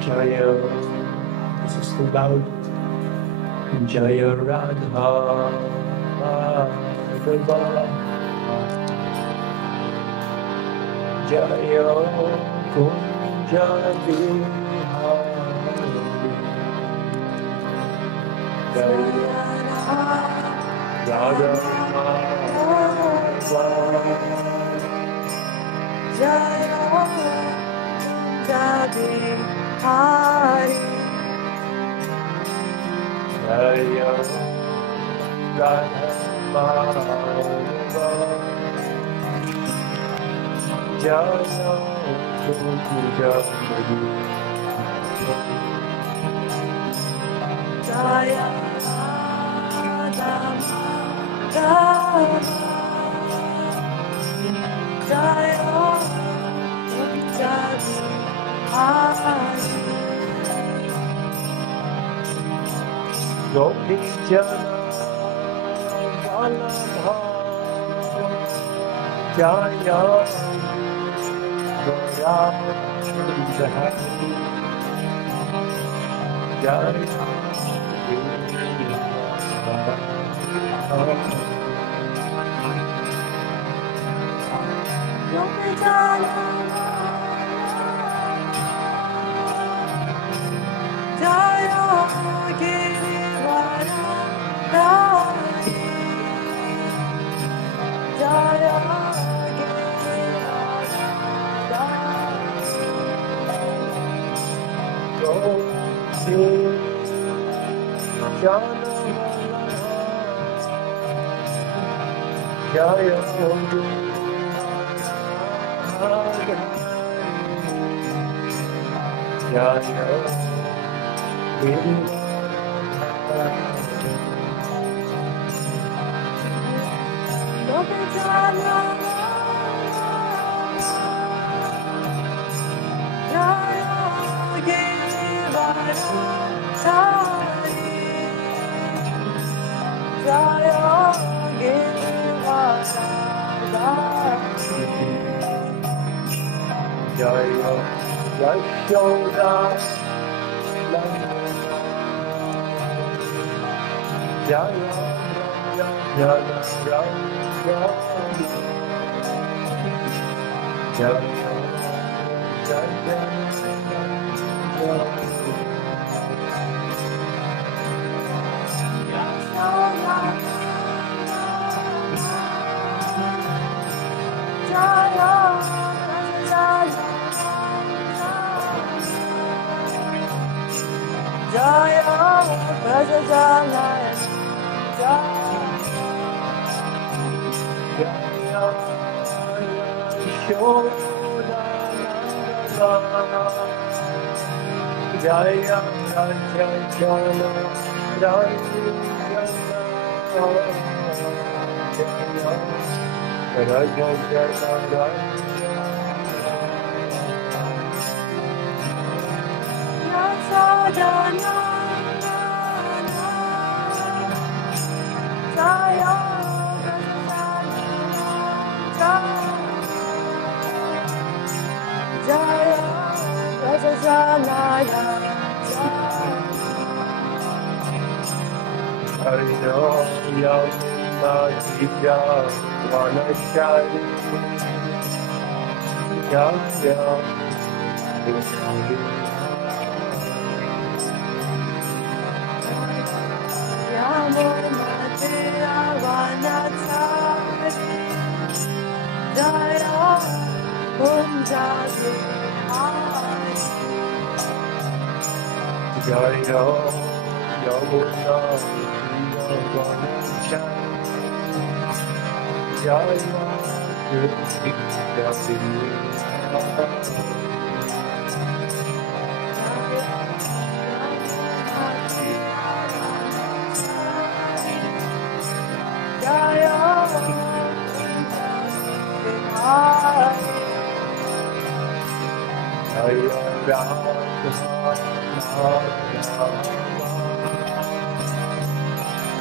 Jaya, this is too loud. Jaya Radha, Jaya Kunja Bihari, Jaya Radha, Jaya Kunja Bihari, Jaya Radha Jaya Kunja Jaya Radha Jaya Kunja Bihari, Govinda Vallabha Jaya Goranga Jaya Jaya Yashoda Jaya Jaya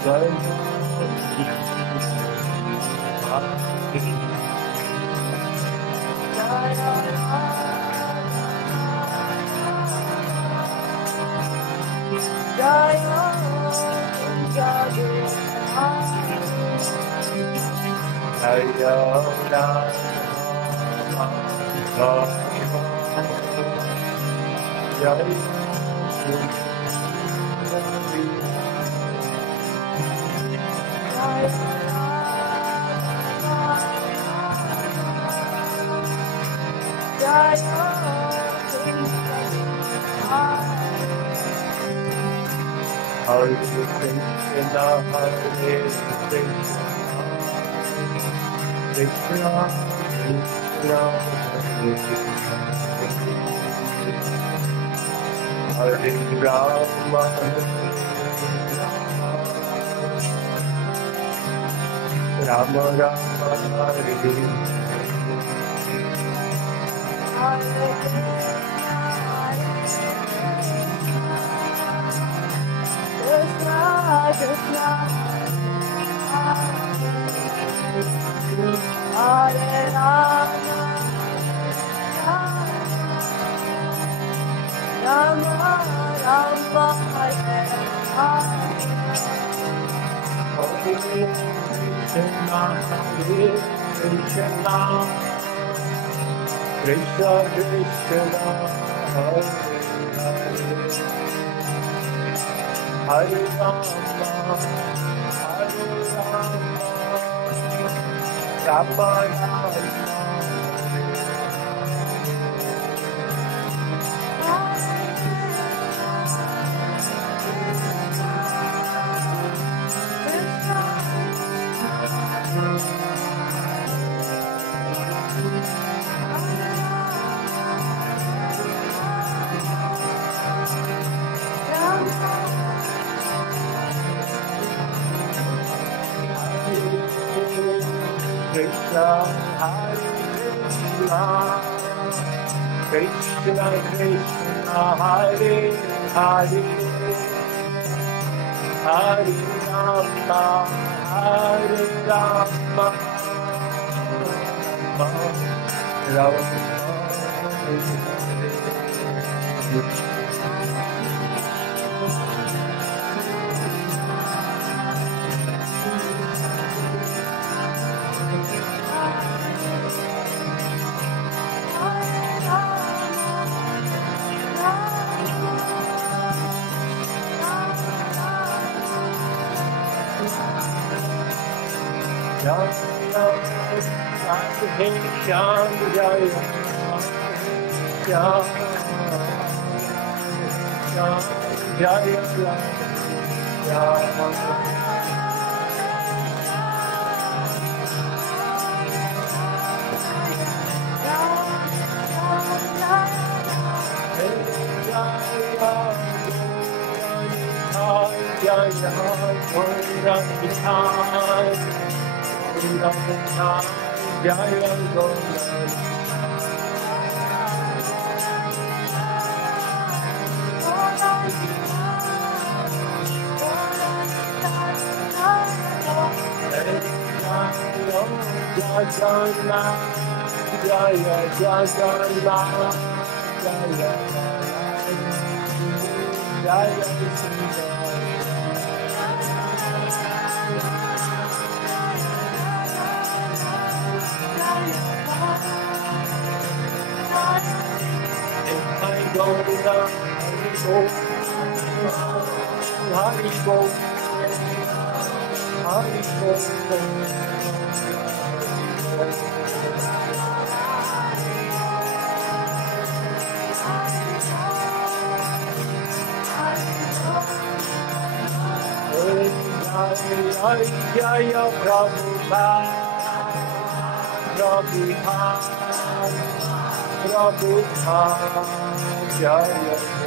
Jaya Hare Krishna, Hare Krishna, Krishna Krishna, Hare Rama, Rama Rama, Hare Hare Rama, Rama Rama, Hare Krishna, Hare Krishna, Krishna Krishna, Hare Hare, Hare Rama, Hare Rama, Rama Rama. Krishna, Hare Krishna, Krishna Krishna, Hare Hare, Hare Rama, Hare Rama, Rama Jaya Prabhupada, Prabhupada, Prabhupada, Jaya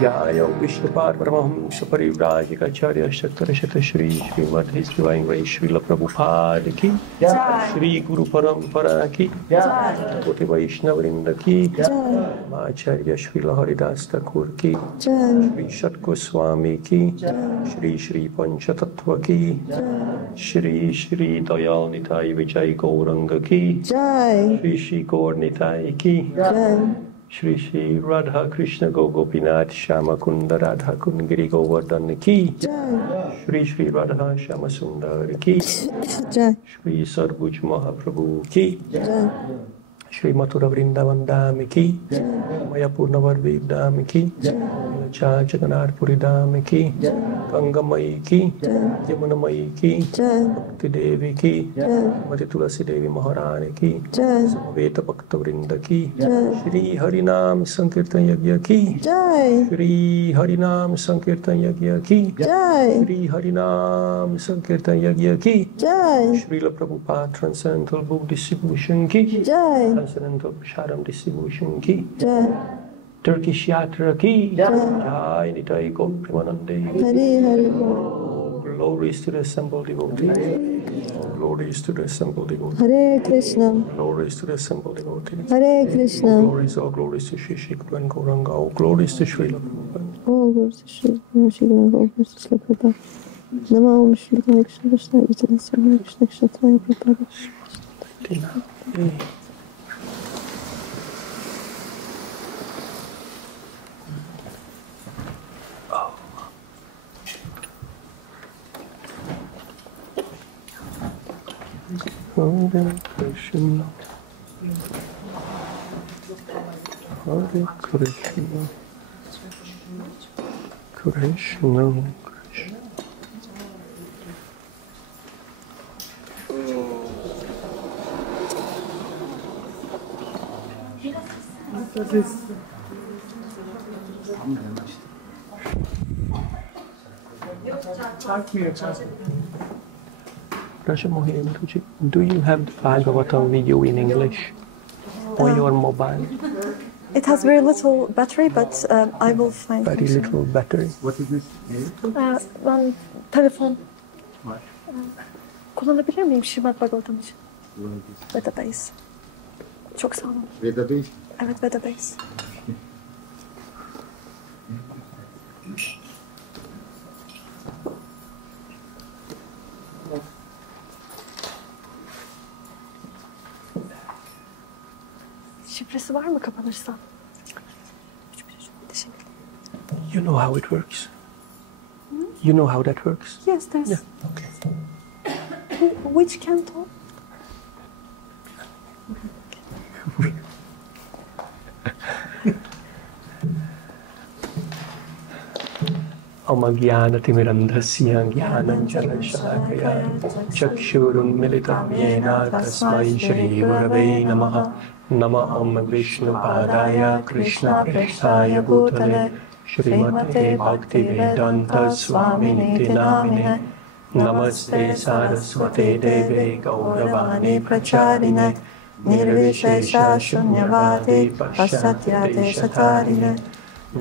Jaya Vishnupada Paramahamsa Parivrajikacharya Shaktarashata Shri Srimad Hesaplarimiz Srila Prabhupada ki Shri Guru Parampara ki Koti Vaishnavrinda ki Acharya Srila Haridas Thakur ki Shri Shat Goswami ki Shri Shri Panchatattva ki Shri Shri Dayal Nitai Vijay Goranga ki Shri Shri Gaur Nitai ki Shri Shri Radha Krisna Gopinath Shama Kunda Radha Kundgiri Govardhan ki Shri Shri Radha Shama Sundar ki Shri Sarvuj Mahaprabhu ki Shri Mathura Vrindavan Dham ki Mayapur Navarveed Dham ki Cha Jagannath Puri Dham ki Gangamai ki Yamunamai ki Bhakti Devi ki Mati Tulasi Devi Maharani ki Samaveta Bhakta Vrinda ki Shri Harinam Sankirtan Yagya ki Shri Harinam Sankirtan Yagya ki Shri Harinam Sankirtan Yagya ki Srila Prabhupada Transcendental Book Distribution ki Transcendental Sharam Distribution ki Turkish Yatra ki Jai Nitai Gaur Premanande. Glories to the assembled devotees. Glories to the assembled devotees. Hare Krishna. Glories to the assembled devotees. Hare Krishna. Glories, all glories to Shri Shri Guru and Goranga. All glories to Srila Prabhupada. All glories to Shri Guru, all glories to Srila Prabhupada. Nama Om Shri Hare Krishna Krishna Krishna Krishna Krishna Prabhupada. Hare Krishna, Hare Krishna, Krishna Krishna. Rajamohini, do you have the Bhagavatam video in English on your mobile? It has very little battery, but I will find Very it. little battery. What is this? Ben telefon kullanabilir miyim Srimad Bhagavatam için? Veda'dayız. Çok sağ olun. Veda'dayız. Evet, Veda'dayız. Şifresi var mı kapanırsa? You know how it works. You know how that works. Yes, there's. Yeah. Okay. Which canton? Amagyanatimidandhasya jnananjalashakaya chakshurunmilitam yena tasmai Shri Gurave namaha. Namah Vishnupadaya Krishna Preshthaya Bhutale Shrimate Bhakti Vedanta Swaminiti Namine Namaste Saraswate Deve Gauravani Pracharine Nirvishesha Shunyavadi Paschatya Deshatarine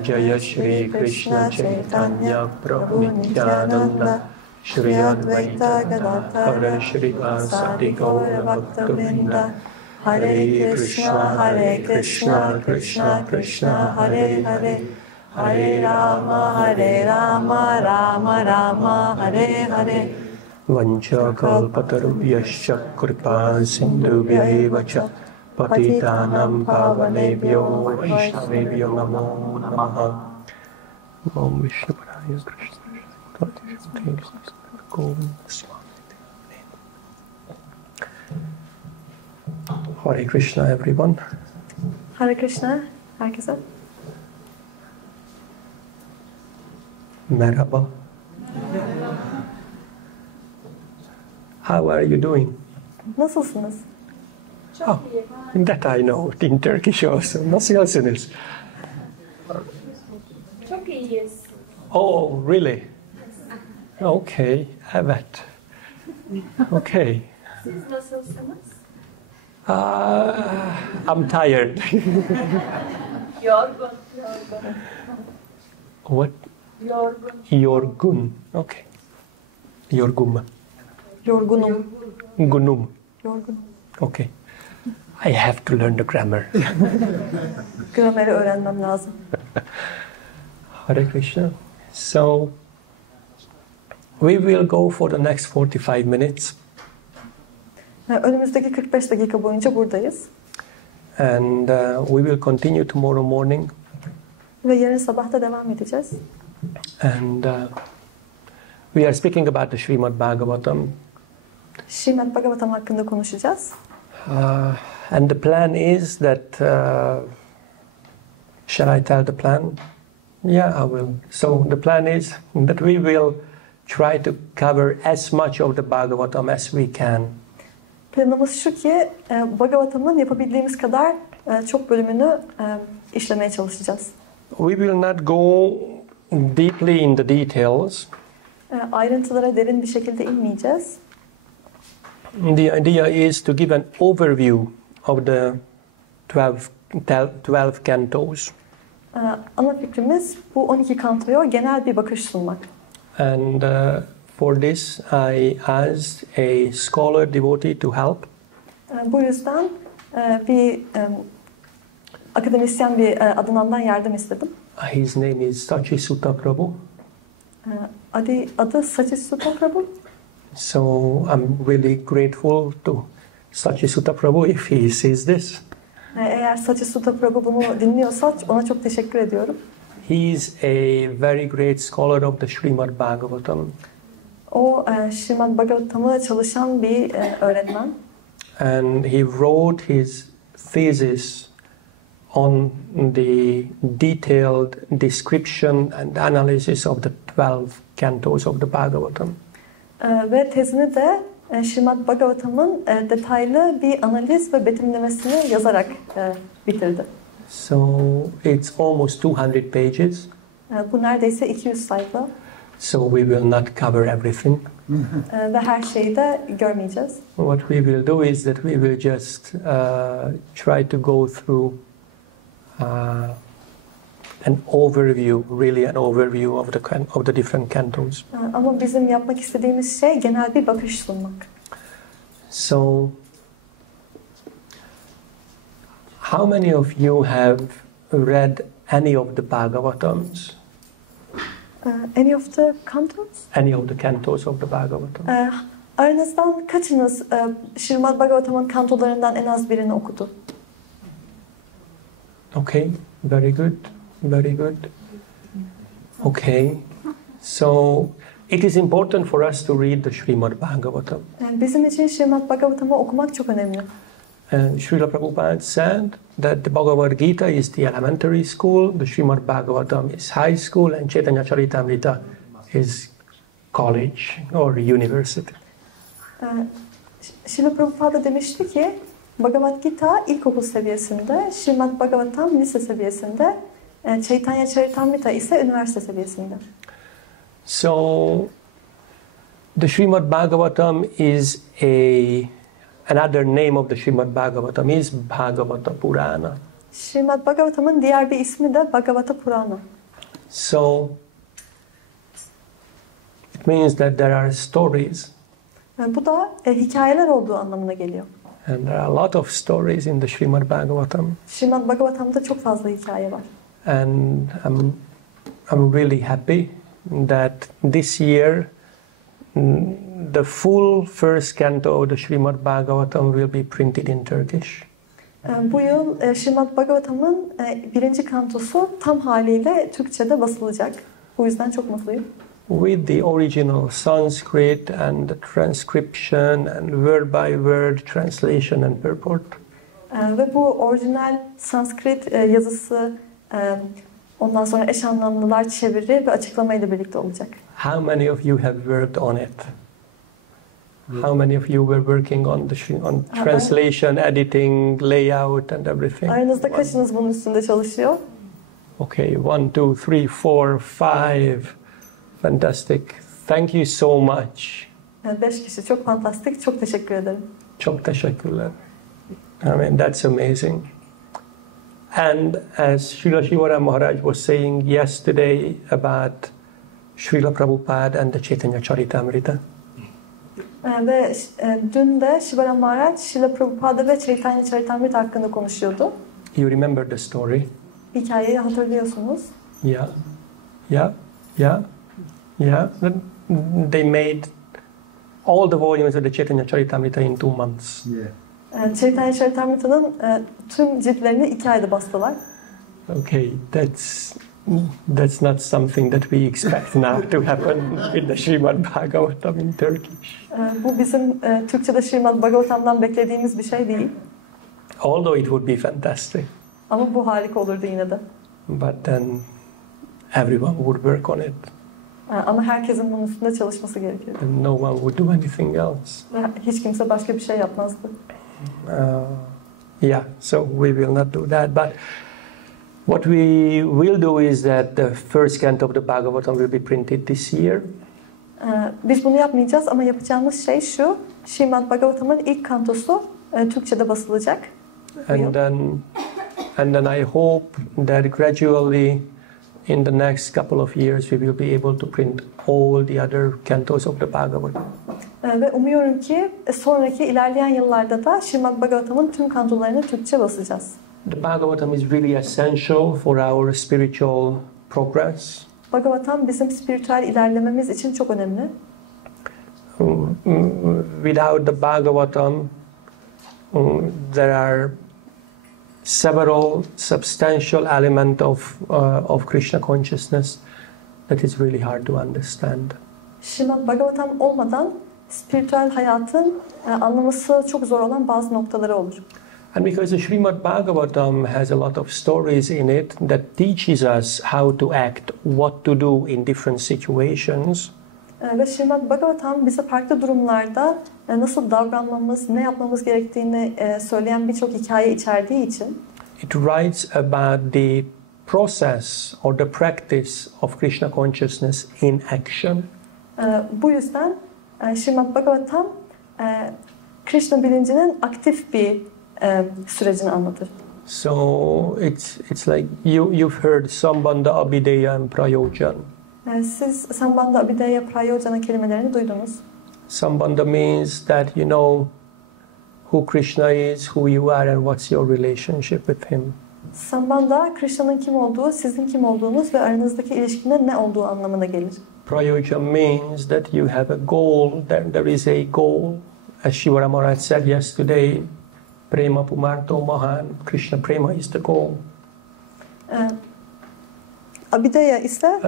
Jaya Shri Krishna Chaitanya Prabhu Nityananda Shri Advaita Gadadhara Shri Vasadi Gaura Bhakta Hare Krishna, Krishna Krishna, Hare Hare, Hare Rama, Rama Rama, Hare Hare. Vancha kalpatarubhyascha kripa sindhubhya cha patitanam pavanebhyo vaishnavebhyo namo namaha. Om Vishnupadaya Krishna Govinda. Hare Krishna everyone. Hare Krishna herkese. Merhaba. How are you doing? Nasılsınız? Oh, that I know in Turkish also. Nasılsınız? Çok iyiyiz. Oh, really? Okay, evet. Okay. Siz nasılsınız? I'm tired. Yorgun. What? Yorgun. Yorgun. Okay. Yorgum. Yorgunum. Gunum. Yorgunum. Okay. I have to learn the grammar. Grameri öğrenmem lazım. Hare Krishna. So, we will go for the next 45 minutes. Önümüzdeki 45 dakika boyunca buradayız. And we will continue tomorrow morning. Ve yarın sabah da devam edeceğiz. And we are speaking about the Srimad Bhagavatam. Srimad Bhagavatam hakkında konuşacağız. And the plan is that, shall I tell the plan? Yeah, I will. So the plan is that we will try to cover as much of the Bhagavatam as we can. Planımız şu ki Bhagavatam'ın yapabildiğimiz kadar çok bölümünü işlemeye çalışacağız. We will not go deeply in the details. Ayrıntılara derin bir şekilde inmeyeceğiz. The idea is to give an overview of the 12 cantos. Ana fikrimiz bu 12 kantoya genel bir bakış sunmak. And for this I asked a scholar devotee to help. Bu yüzden bir akademisyen bir adınandan yardım istedim. His name is Sachisutta Prabhu. Adı Sachisutta Prabhu. So I'm really grateful to Sachisutta Prabhu if he sees this. Eğer Sachisutta Prabhu bunu dinliyorsa ona çok teşekkür ediyorum. He is a very great scholar of the Srimad Bhagavatam. O Srimad Bhagavatam'ı çalışan bir öğretmen. And he wrote his thesis on the detailed description and analysis of the 12 cantos of the Bhagavatam. Ve tezini de Srimad Bhagavatam'ın detaylı bir analiz ve betimlemesini yazarak bitirdi. So it's almost 200 pages. Bu neredeyse 200 sayfa. So we will not cover everything. Ve her şeyi de görmeyeceğiz. What we will do is that we will just try to go through an overview, really an overview of the different cantos. Ama bizim yapmak istediğimiz şey genel bir bakış sunmak. So, how many of you have read any of the Bhagavatams? Any of the cantos? Any of the cantos of the Bhagavatam? Aranızdan kaçınız Srimad Bhagavatam'ın kantolarından en az birini okudu? Okay, very good, very good. Okay, so it is important for us to read the Srimad Bhagavatam. Bizim için Srimad Bhagavatam'ı okumak çok önemli. And Srila Prabhupada said that the Bhagavad Gita is the elementary school, the Srimad Bhagavatam is high school, and Chaitanya Charitamrita is college or university. Srila Prabhupada demişti ki Bhagavad Gita ilkokul seviyesinde, Srimad Bhagavatam lise seviyesinde, Chaitanya Charitamrita ise üniversite seviyesinde. So, the Srimad Bhagavatam is another name of the Srimad Bhagavatam is Bhagavata Purana. Srimad Bhagavatam'ın diğer bir ismi de Bhagavata Purana. So, it means that there are stories. Bu da hikayeler olduğu anlamına geliyor. And there are a lot of stories in the Srimad Bhagavatam. Srimad Bhagavatam'da çok fazla hikaye var. And I'm really happy that this year the full first canto of the Srimad Bhagavatam will be printed in Turkish. Bu yıl Srimad Bhagavatam'ın birinci kantosu tam haliyle Türkçe'de basılacak. Bu yüzden çok mutluyum. With the original Sanskrit and the transcription and word by word translation and purport. Ve bu orijinal Sanskrit yazısı, ondan sonra eş anlamlılar, çeviri ve açıklamayla birlikte olacak. How many of you have worked on it? How many of you were working on translation, editing, layout and everything? Aranızda kaçınız bunun üstünde çalışıyor? Okay, 1, 2, 3, 4, 5. Fantastic. Thank you so much. 5 kişi. Çok fantastik. Çok teşekkür ederim. Çok teşekkürler. I mean, that's amazing. And as Srila Shivaram Maharaj was saying yesterday about Srila Prabhupada and the Chaitanya Charitamrita. Ve dün de Shivaram Maharaj, Srila Prabhupada ve Chaitanya Charitamrita hakkında konuşuyordu. You remember the story? Hikayeyi hatırlıyorsunuz. Yeah. They made all the volumes of the Chaitanya Charitamrita in 2 months. Chaitanya Charitamrita'nın tüm ciltlerini 2 ayda bastılar. Okay, that's not something that we expect now to happen in the Srimad Bhagavatam in Turkish. Bu bizim Türkçe'de Srimad Bhagavatam'dan beklediğimiz bir şey değil. Although it would be fantastic. Ama bu harika olurdu yine de. But then everyone would work on it. Ama herkesin bunun üstünde çalışması gerekiyor. And no one would do anything else. Ve hiç kimse başka bir şey yapmazdı. So we will not do that. But what we will do is that the first canto of the Bhagavatam will be printed this year. Biz bunu yapmayacağız ama yapacağımız şey şu. Srimad Bhagavatam'ın ilk kantosu Türkçe'de basılacak. And then I hope that gradually in the next couple of years we will be able to print all the other cantos of the Bhagavatam. Ve umuyorum ki sonraki ilerleyen yıllarda da Srimad Bhagavatam'ın tüm kantolarını Türkçe basacağız. The Bhagavatam is really essential for our spiritual progress. Bhagavatam bizim spiritüel ilerlememiz için çok önemli. Without the Bhagavatam, there are several substantial elements of Krishna consciousness that is really hard to understand. Srimad Bhagavatam olmadan spiritüel hayatın anlaması çok zor olan bazı noktaları olur. And because the Srimad Bhagavatam has a lot of stories in it that teaches us how to act, what to do in different situations. Ve Srimad Bhagavatam bize farklı durumlarda nasıl davranmamız, ne yapmamız gerektiğini söyleyen birçok hikaye içerdiği için. It writes about the process or the practice of Krishna consciousness in action. Bu yüzden Srimad Bhagavatam Krishna bilincinin aktif bir sürecini anlatır. So it's like you've heard Sambandha, Abhideya and Prayojan. Siz Sambandha, Abhideya, Prayojana kelimelerini duydunuz. Sambandha means that you know who Krishna is, who you are, and what's your relationship with him. Sambandha, Krishna'nın kim olduğu, sizin kim olduğunuz ve aranızdaki ilişkinin ne olduğu anlamına gelir. Prayojan means that you have a goal, there is a goal. As Shivaram Maharaj said yesterday, Prema Pumarto Mahan, Krishna Prema is the goal. Abhideya ise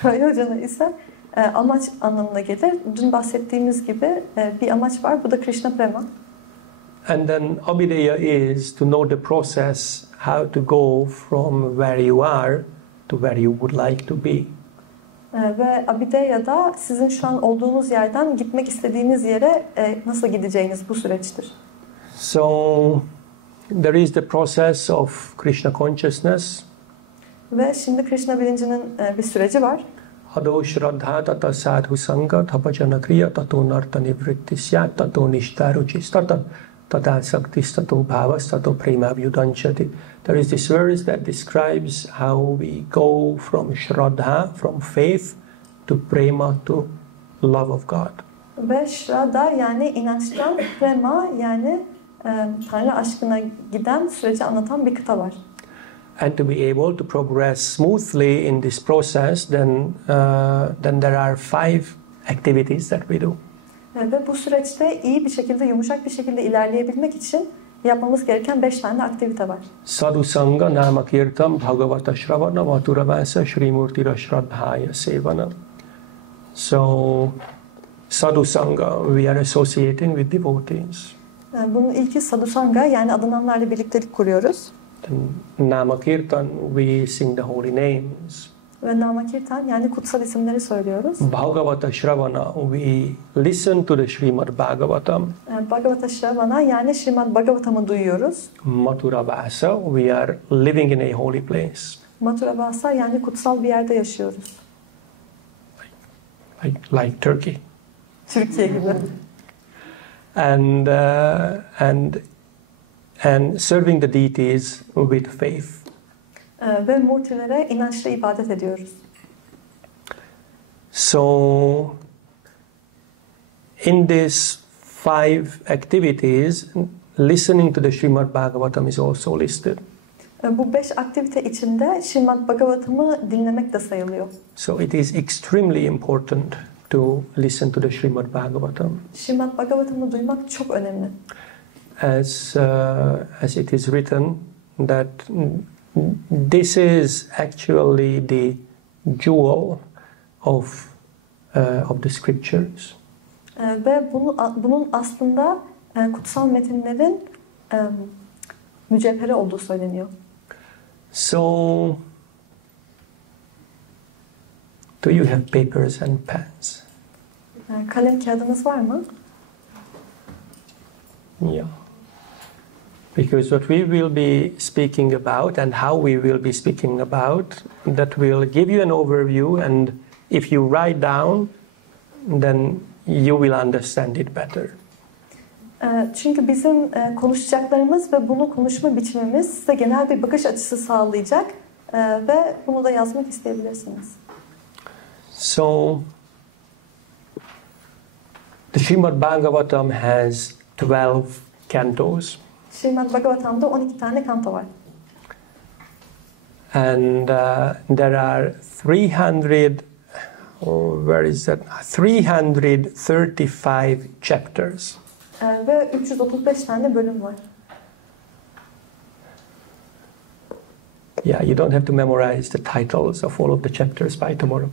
Prayojana ise amaç anlamına gelir. Dün bahsettiğimiz gibi bir amaç var. Bu da Krishna Prema. And then Abhideya is to know the process, how to go from where you are to where you would like to be. Ve Abhideya da sizin şu an olduğunuz yerden gitmek istediğiniz yere nasıl gideceğiniz bu süreçtir. So there is the process of Krishna consciousness. Ve şimdi Krishna bilincinin bir süreci var. Ado shraddha tata sadhu sanga tapajana kriya tato narta nivrittisya tato nishtaruchis tata saktis tato bhavas tato prema vyudanchati. There is this verse that describes how we go from shraddha, from faith, to prema, to love of God. Ve shraddha yani inançtan, prema yani Tanrı aşkına giden süreci anlatan bir kıta var. And to be able to progress smoothly in this process, then there are 5 activities that we do. Ve bu süreçte iyi bir şekilde, yumuşak bir şekilde ilerleyebilmek için yapmamız gereken 5 tane aktivite var. Sadhu Sangha, Nama Kirtam, Bhagavata Shravana, Maturavasa, Shrimurtira Shraddhaya Sevana. So, Sadhu Sangha, we are associating with devotees. Bunun ilki Sadhu Sangha, yani adananlarla birliktelik kuruyoruz. Nama Kirtan, we sing the holy names. Ve Nama Kirtan, yani kutsal isimleri söylüyoruz. Bhagavata Shravana, we listen to the Srimad Bhagavatam. Bhagavata Shravana, yani Srimad Bhagavatam'ı duyuyoruz. Maturavasa, we are living in a holy place. Maturavasa, yani kutsal bir yerde yaşıyoruz. Like Turkey. Türkiye gibi. And and serving the deities with faith. Ve murtilere inançla ibadet ediyoruz. So, in these 5 activities, listening to the Srimad Bhagavatam is also listed. Bu 5 aktivite içinde Srimad Bhagavatam'ı dinlemek de sayılıyor. So it is extremely important to listen to the Srimad Bhagavatam. Srimad Bhagavatam'ı duymak çok önemli. As it is written that this is actually the jewel of the scriptures. Ve bunun aslında kutsal metinlerin mücevheri olduğu söyleniyor. So, do you have papers and pens? Kalem kağıdınız var mı? Yeah. Because what we will be speaking about and how we will be speaking about, that will give you an overview, and if you write down, then you will understand it better. Çünkü bizim konuşacaklarımız ve bunu konuşma biçimimiz size genel bir bakış açısı sağlayacak ve bunu da yazmak isteyebilirsiniz. So, the Srimad Bhagavatam has 12 cantos. Srimad Bhagavatam'da 12 tane kanto var. And there are 335 chapters. Ve 335 tane bölüm var. Yeah, you don't have to memorize the titles of all of the chapters by tomorrow.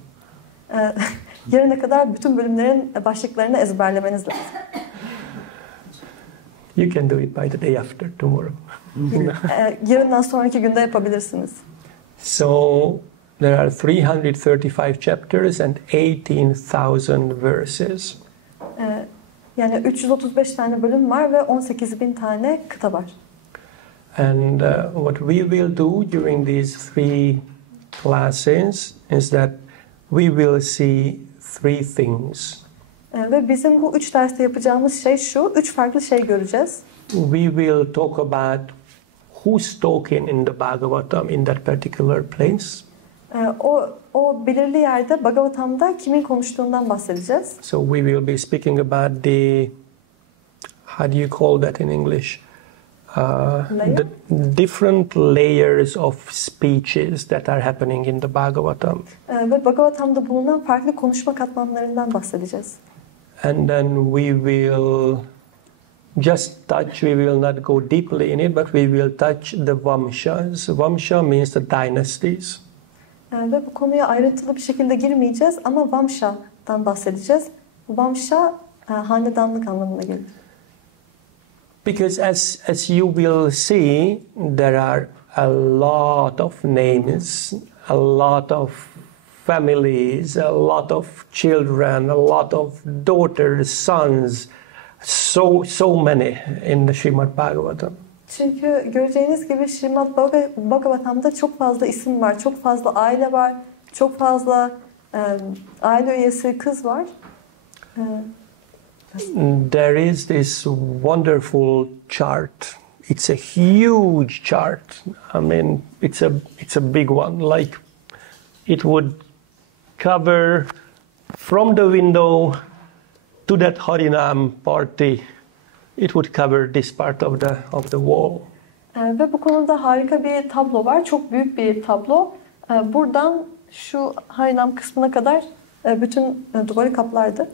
Yarına kadar bütün bölümlerin başlıklarını ezberlemeniz lazım. You can do it by the day after tomorrow. Yarından sonraki günde yapabilirsiniz. So there are 335 chapters and 18,000 verses. Yani 335 tane bölüm var ve 18.000 tane kıta var. And what we will do during these 3 classes is that we will see 3 things. Ve bizim bu 3 derste yapacağımız şey şu, 3 farklı şey göreceğiz. We will talk about who's talking in the Bhagavatam in that particular place. O belirli yerde Bhagavatam'da kimin konuştuğundan bahsedeceğiz. So we will be speaking about the, how do you call that in English? The different layers of speeches that are happening in the Bhagavatam. Ve Bhagavatam'da bulunan farklı konuşma katmanlarından bahsedeceğiz. And then we will just touch, we will not go deeply in it, but we will touch the Vamshas. Vamsha means the dynasties. Ve bu konuya ayrıntılı bir şekilde girmeyeceğiz ama Vamsha'dan bahsedeceğiz. Vamsha hanedanlık anlamına gelir. Because as you will see, there are a lot of names, a lot of families, a lot of children, a lot of daughters, sons, so many in the Srimad Bhagavatam. Çünkü göreceğiniz gibi Srimad Bhagavatam'da çok fazla isim var, çok fazla aile var, çok fazla aile üyesi kız var. There is this wonderful chart. It's a huge chart. I mean, it's a big one. Like it would cover from the window to that Harinam party. It would cover this part of the wall. Ve bu konuda harika bir tablo var. Çok büyük bir tablo. Buradan şu Harinam kısmına kadar bütün duvarı kaplardı.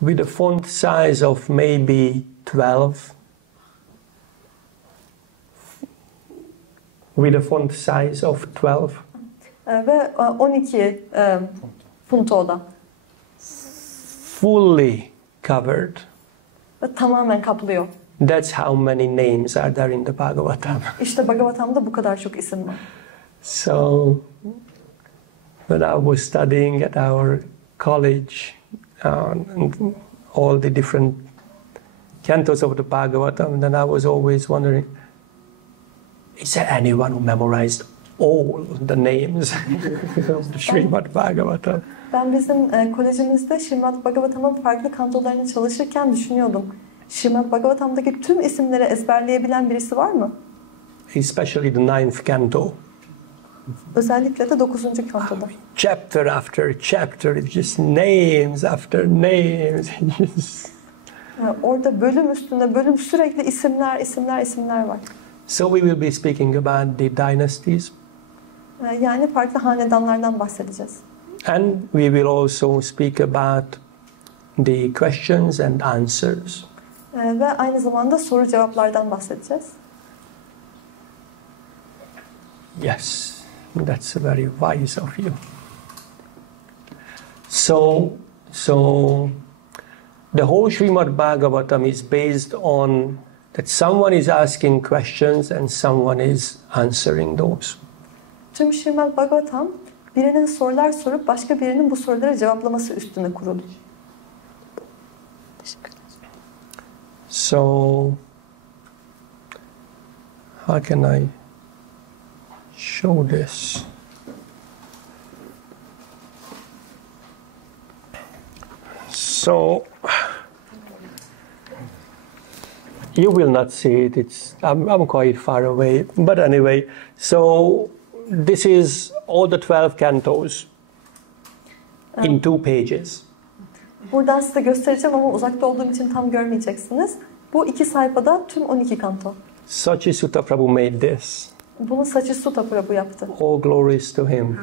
With a font size of maybe 12. With a font size of 12. Ve 12 puntoda. Fully covered. Ve tamamen kaplıyor. That's how many names are there in the Bhagavatam. İşte Bhagavatam'da bu kadar çok isim var. So, when I was studying at our college, and all the different cantos of the Bhagavatam, then I was always wondering, is there anyone who memorized all the names of the Srimad Bhagavatam? Ben bizim kolejimizde Srimad Bhagavatam'ın farklı kantolarını çalışırken düşünüyordum. Srimad Bhagavatam'daki tüm isimleri ezberleyebilen birisi var mı? Especially the 9th canto. Özellikle de 9. kantoda. Chapter after chapter, it's just names after names. Yani orada bölüm üstünde bölüm, sürekli isimler var. So we will be speaking about the dynasties. Yani farklı hanedanlardan bahsedeceğiz. And we will also speak about the questions and answers. Ve aynı zamanda soru cevaplardan bahsedeceğiz. Yes, that's very wise of you. So the whole Srimad Bhagavatam is based on that someone is asking questions and someone is answering those. Tüm Srimad Bhagavatam birinin sorular sorup başka birinin bu soruları cevaplaması üstüne kurulu. So how can I show this? So you will not see it. I'm quite far away. But anyway, so this is all the 12 cantos in 2 pages. Buradan size göstereceğim ama uzakta olduğum için tam görmeyeceksiniz. Bu 2 sayfada tüm 12 kanto. Sachisutta Prabhu made this. Bunu Sachisutta Prabhu yaptı. All glories to him.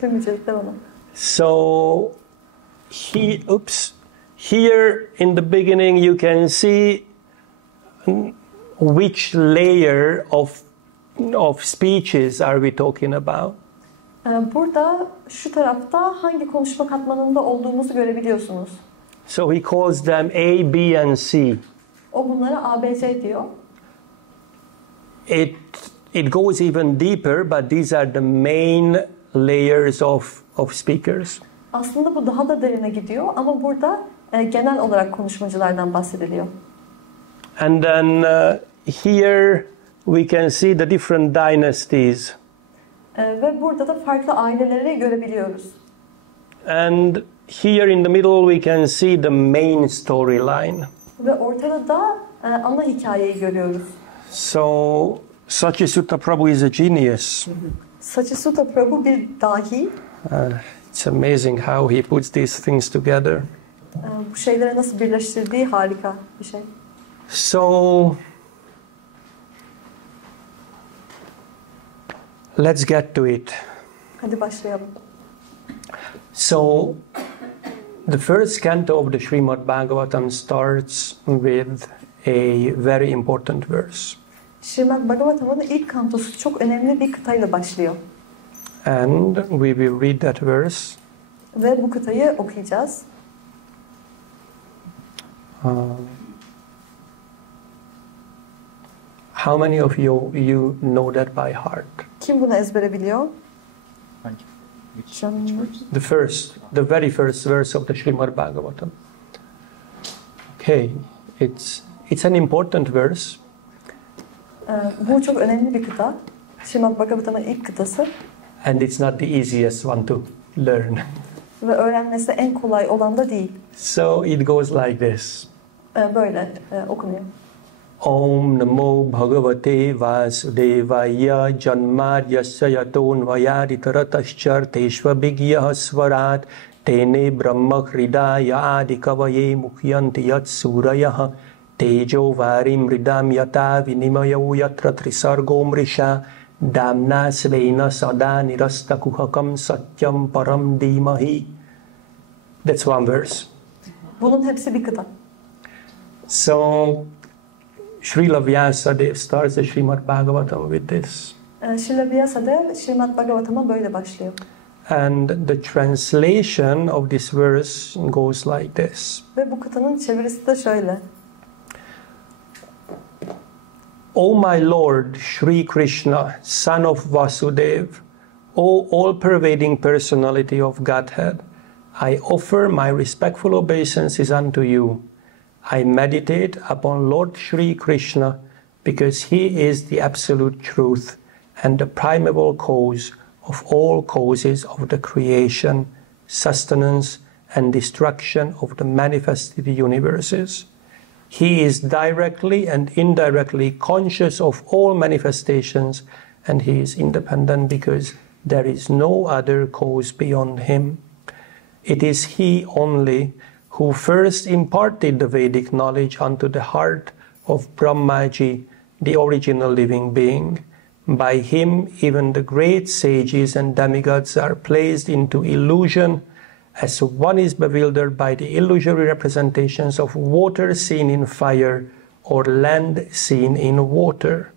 Tüm yücelikler ona. So here in the beginning you can see which layer of speeches are we talking about. Burada şu tarafta hangi konuşma katmanında olduğumuzu görebiliyorsunuz. So he calls them A, B and C. O bunlara ABC diyor. It goes even deeper, but these are the main layers of speakers. Aslında bu daha da derine gidiyor ama burada genel olarak konuşmacılardan bahsediliyor. And then here we can see the different dynasties. Ve burada da farklı aileleri görebiliyoruz. And here in the middle we can see the main storyline. Ve ortada da ana hikayeyi görüyoruz. So Sachisutta Prabhu is a genius. Sachisutta Prabhu bir dahi. It's amazing how he puts these things together. Bu şeyleri nasıl birleştirdiği harika bir şey. So let's get to it. Hadi başlayalım. So the first canto of the Srimad Bhagavatam starts with a very important verse. Srimad Bhagavatam'ın ilk kantosu çok önemli bir kıtayla başlıyor. And we will read that verse. Ve bu kıtayı okuyacağız. How many of you know that by heart? Kim bunu ezbere biliyor? The very first verse of the Srimad Bhagavatam. Okay, it's an important verse. Bu çok önemli bir kıta. Srimad Bhagavatam'ın ilk kıtası. And it's not the easiest one to learn. Ve öğrenmesi en kolay olan da değil. So it goes like this. Böyle okunuyor. Om Namo Bhagavate Vasudevaya Janmaryasya Yaton Vayaditarataschar Teshva Bhigya Svarat Tene Brahma Hridaya Adikavaye Mukhyanti Yat Suraya Tejo Varim Ridam Yata Vinimayo Yatra Trisargo Mrisha Damna Svena Sada Nirasta Kuhakam Satyam Param Dimahi. That's one verse. Bunun hepsi bir kıta. So Srila Vyasadeva starts the Srimad Bhagavatam with this. Srila Vyasadeva Srimad Bhagavatam'a böyle başlıyor. And the translation of this verse goes like this. Ve bu kıtanın çevirisi de şöyle. O my Lord, Shri Krishna, son of Vasudeva, O all-pervading personality of Godhead, I offer my respectful obeisances unto you. I meditate upon Lord Shri Krishna because he is the absolute truth and the primeval cause of all causes of the creation, sustenance, and destruction of the manifested universes. He is directly and indirectly conscious of all manifestations, and he is independent because there is no other cause beyond him. It is he only who first imparted the Vedic knowledge unto the heart of Brahmaji, the original living being. By him, even the great sages and demigods are placed into illusion, as one is bewildered by the illusory representations of water seen in fire or land seen in water.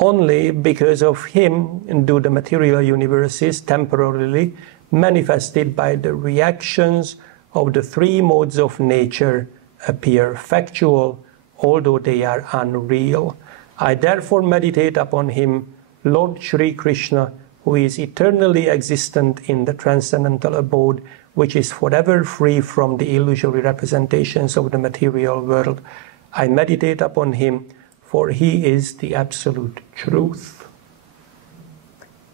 Only because of him do the material universes temporarily manifested by the reactions of the three modes of nature appear factual, although they are unreal. I therefore meditate upon him, Lord Shri Krishna, who is eternally existent in the transcendental abode, which is forever free from the illusory representations of the material world. I meditate upon him, for he is the absolute truth.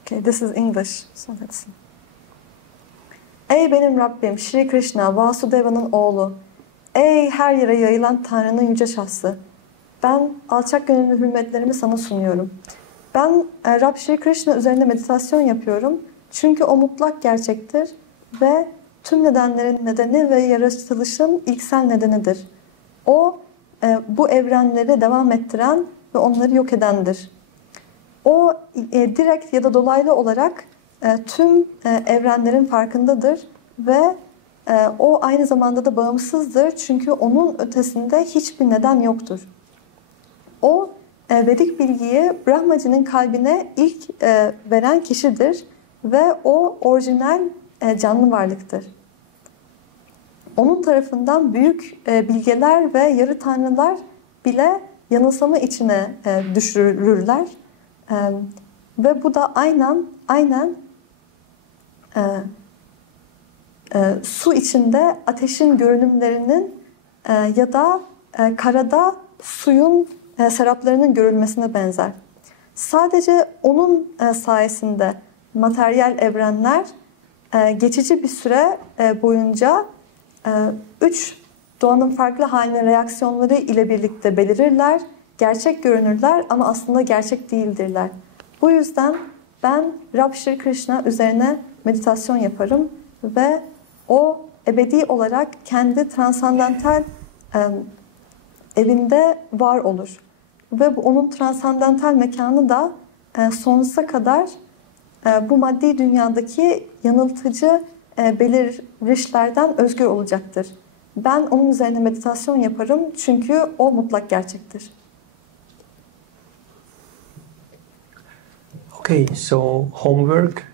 Okay, this is English, so let's see. Ey benim Rabbim, Shri Krishna, Vasudeva'nın oğlu. Ey her yere yayılan Tanrı'nın yüce şahsı. Ben alçak gönüllü hürmetlerimi sana sunuyorum. Ben Rab Shri Krishna üzerinde meditasyon yapıyorum. Çünkü o mutlak gerçektir ve tüm nedenlerin nedeni ve yaratılışın ilksel nedenidir. O bu evrenleri devam ettiren ve onları yok edendir. O direkt ya da dolaylı olarak tüm evrenlerin farkındadır ve o aynı zamanda da bağımsızdır. Çünkü onun ötesinde hiçbir neden yoktur. O Vedik bilgiyi Brahmacı'nın kalbine ilk veren kişidir ve o orijinal canlı varlıktır. Onun tarafından büyük bilgeler ve yarı tanrılar bile yanılsama içine düşürürler. Ve bu da aynen su içinde ateşin görünümlerinin ya da karada suyun seraplarının görülmesine benzer. Sadece onun sayesinde materyal evrenler geçici bir süre boyunca 3 doğanın farklı haline reaksiyonları ile birlikte belirirler, gerçek görünürler ama aslında gerçek değildirler. Bu yüzden ben Rab Shri Krishna üzerine meditasyon yaparım ve o ebedi olarak kendi transandantal evinde var olur. Ve onun transandantal mekanı da sonsuza kadar bu maddi dünyadaki yanıltıcı belirişlerden özgür olacaktır. Ben onun üzerine meditasyon yaparım çünkü o mutlak gerçektir. Okay, so homework,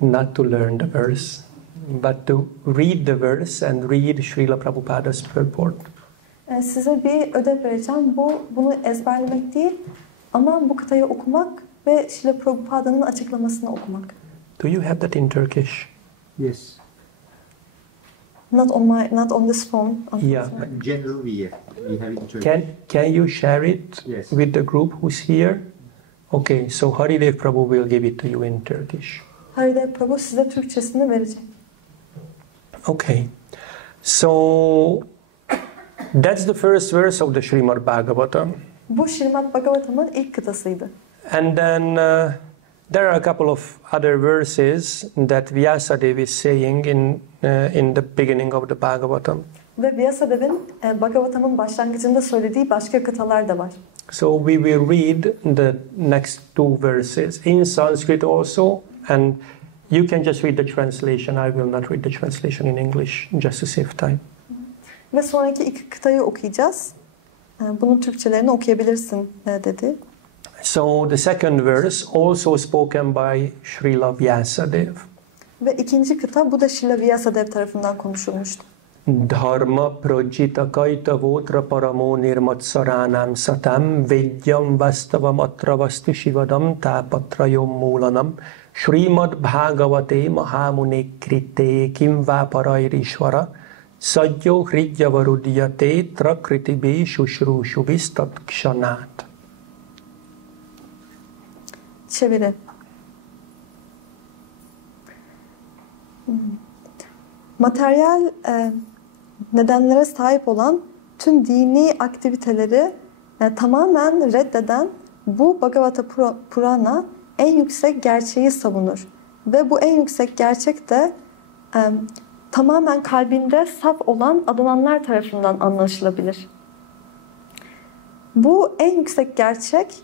not to learn the verse, but to read the verse and read Srila Prabhupada's purport. Size bir ödev vereceğim. Bunu ezberlemek değil ama bu kıtayı okumak ve Srila Prabhupāda'nın açıklamasını okumak. Do you have that in Turkish? Yes. Not on this phone. Yeah. GeneL we have it in Turkish. Can you share it Yes. with the group who's here? Okay, so Haridev Prabhu will give it to you in Turkish. Haridev Prabhu size Türkçesini verecek. Okay, so that's the first verse of the Srimad Bhagavatam. Bu Srimad Bhagavatam'ın ilk kıtasıydı. And then there are a couple of other verses that Vyasadeva is saying in the beginning of the Bhagavatam. Ve Vyasadev'in Bhagavatam'ın başlangıcında söylediği başka kıtalar da var. So we will read the next two verses in Sanskrit also, and you can just read the translation. I will not read the translation in English, just to save time. Ve sonraki iki kıtayı okuyacağız. Bunun Türkçelerini okuyabilirsin dedi. So the second verse also spoken by Srila Vyasadeva. Ve ikinci kıta bu da Srila Vyasadev tarafından konuşulmuştu. Dharma projita kaita votra paramo nirmatsaranam satam vedyam vastavam atravastu shivadam tapatrayom mulanam Srimad Bhagavate mahamune krite kim vaparairishvara sadyo hridyavarudyate trakritibe shushrushuvistat kshanat. Çeviri. Materyal nedenlere sahip olan tüm dini aktiviteleri tamamen reddeden bu Bhagavata Purana en yüksek gerçeği savunur. Ve bu en yüksek gerçek de tamamen kalbinde saf olan adananlar tarafından anlaşılabilir. Bu en yüksek gerçek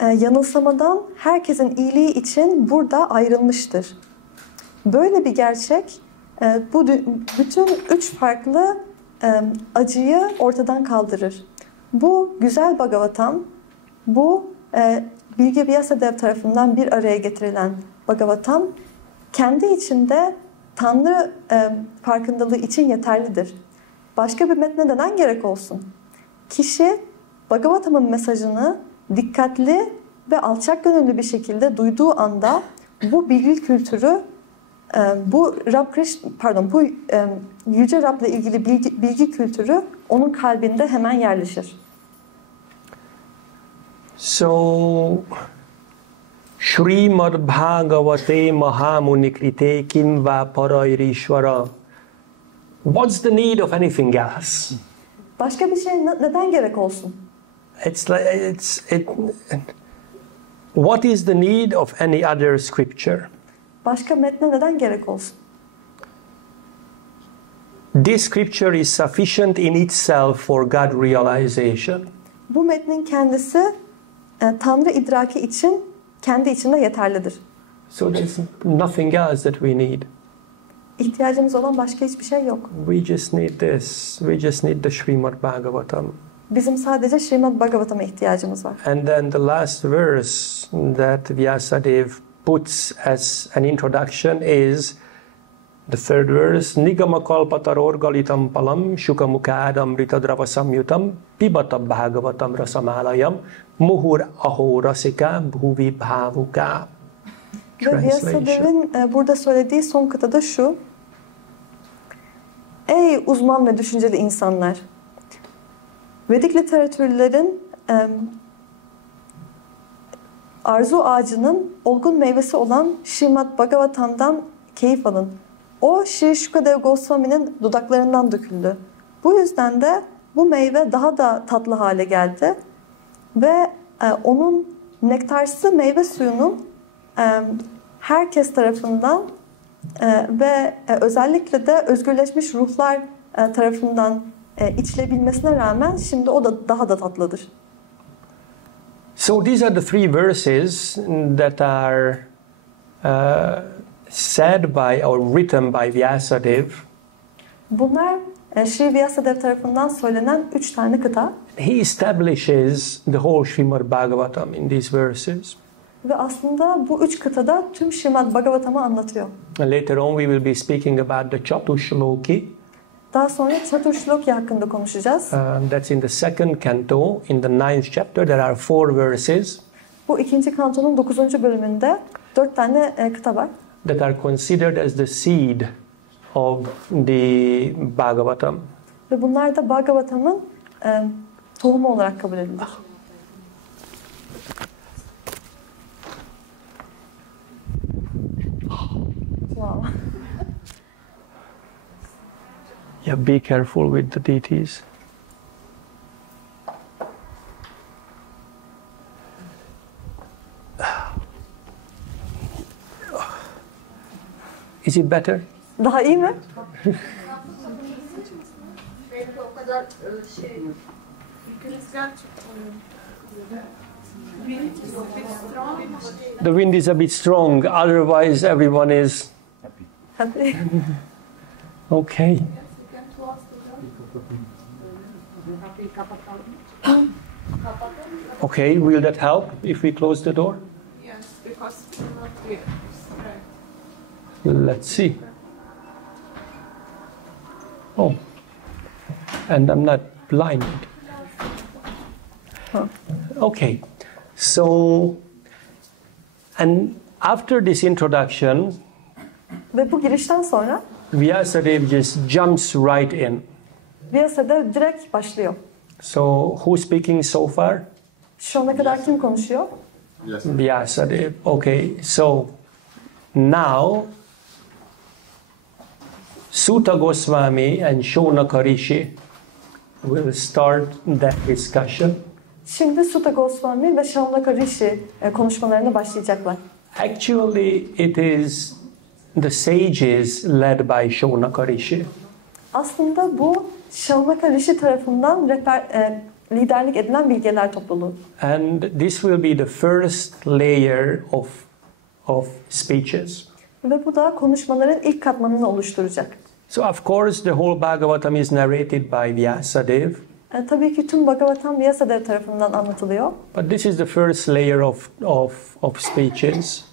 yanılsamadan herkesin iyiliği için burada ayrılmıştır. Böyle bir gerçek bu bütün üç farklı acıyı ortadan kaldırır. Bu güzel Bhagavatam, bu Bilge Vyasadev tarafından bir araya getirilen Bhagavatam, kendi içinde Tanrı farkındalığı için yeterlidir. Başka bir metne neden gerek olsun? Kişi Bhagavatam'ın mesajını dikkatli ve alçak gönüllü bir şekilde duyduğu anda bu bilgi kültürü, bu Yüce Rab'la ilgili bilgi kültürü onun kalbinde hemen yerleşir. So, Srimad Bhagavate Mahamunikrite Kimva Parairishvara. What's the need of anything else? Başka bir şey neden gerek olsun? What is the need of any other scripture? Başka metne neden gerek olsun? This scripture is sufficient in itself for God realization. Bu metnin kendisi Tanrı idraki için kendi içinde yeterlidir. So there's nothing else that we need. İhtiyacımız olan başka hiçbir şey yok. We just need this. We just need the Srimad Bhagavatam. Bizim sadece Srimad Bhagavatam'a ihtiyacımız var. And then the last verse that Vyasadev puts as an introduction is the third verse. Nigamakalpataror galitam palam shukamukadam ritadrava samyutam pibata bhagavatam rasamalayam muhur aho rasika bhuvi bhavuka. Ve Vyasadev'in burada söylediği son kıtada şu: Ey uzman ve düşünceli insanlar! Vedik literatürlerin arzu ağacının olgun meyvesi olan Srimad Bhagavatam'dan keyif alın. O Sri Shukadev Goswami'nin dudaklarından döküldü. Bu yüzden de bu meyve daha da tatlı hale geldi. Ve onun nektarsı meyve suyunun herkes tarafından ve özellikle de özgürleşmiş ruhlar tarafından içilebilmesine rağmen şimdi o da daha da tatlıdır. So these are the three verses that are said by or written by Vyasadev. Bunlar Sri Vyasadev tarafından söylenen 3 tane kıta. He establishes the whole Srimad Bhagavatam in these verses. Ve aslında bu 3 kıtada tüm Srimad Bhagavatam'ı anlatıyor. And later on we will be speaking about the Chatushloki. Daha sonra Chaturshloki hakkında konuşacağız. That's in the second canto, in the 9th chapter. There are 4 verses. Bu 2. kantonun 9. bölümünde 4 tane kıta var. That are considered as the seed of the Bhagavatam. Ve bunlar da Bhagavatam'ın tohumu olarak kabul edilir. Wow. Yeah, be careful with the deities. Is it better? Daha iyi mi? Belki o kadar yükünüzden The wind is a bit strong, otherwise everyone is Hadi. okay. Okay, will that help if we close the door? Yes, because we're not here. Let's see. Oh, and I'm not blinded. Okay, so, and after this introduction, Ve bu girişten sonra Vyasadev just jumps right in. Vyasadev direkt başlıyor. So, who's speaking so far? Şu ana kadar kim konuşuyor? Vyasadev. Okay, so now Suta Goswami and Shonaka Rishi will start that discussion. Şimdi Sutta Goswami ve Shaunaka Rishi konuşmalarına başlayacaklar. Actually, it is the sages led by Shaunaka Rishi. Aslında bu Shaunaka Rishi tarafından liderlik edilen bilgeler topluluğu. And this will be the first layer of speeches. Ve bu da konuşmaların ilk katmanını oluşturacak. So of course the whole Bhagavatam is narrated by Vyasadev. Tabii ki tüm Bhagavatam Vyasadev tarafından anlatılıyor. But this is the first layer of speeches.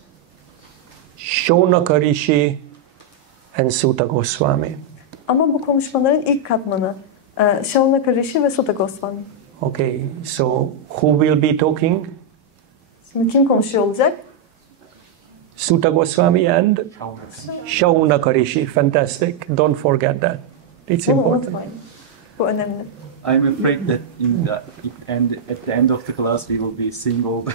Shaunaka Rishi and Sutta Goswami. Ama bu konuşmaların ilk katmanı Shaunaka Rishi ve Sutta Goswami. Okay, so who will be talking? Şimdi kim konuşuyor olacak? Sutta Goswami and Shaunaka Rishi. Fantastic. Don't forget that. It's Bunu important. unutmayın. Bu önemli. I'm afraid that at the end of the class we will be seeing all the...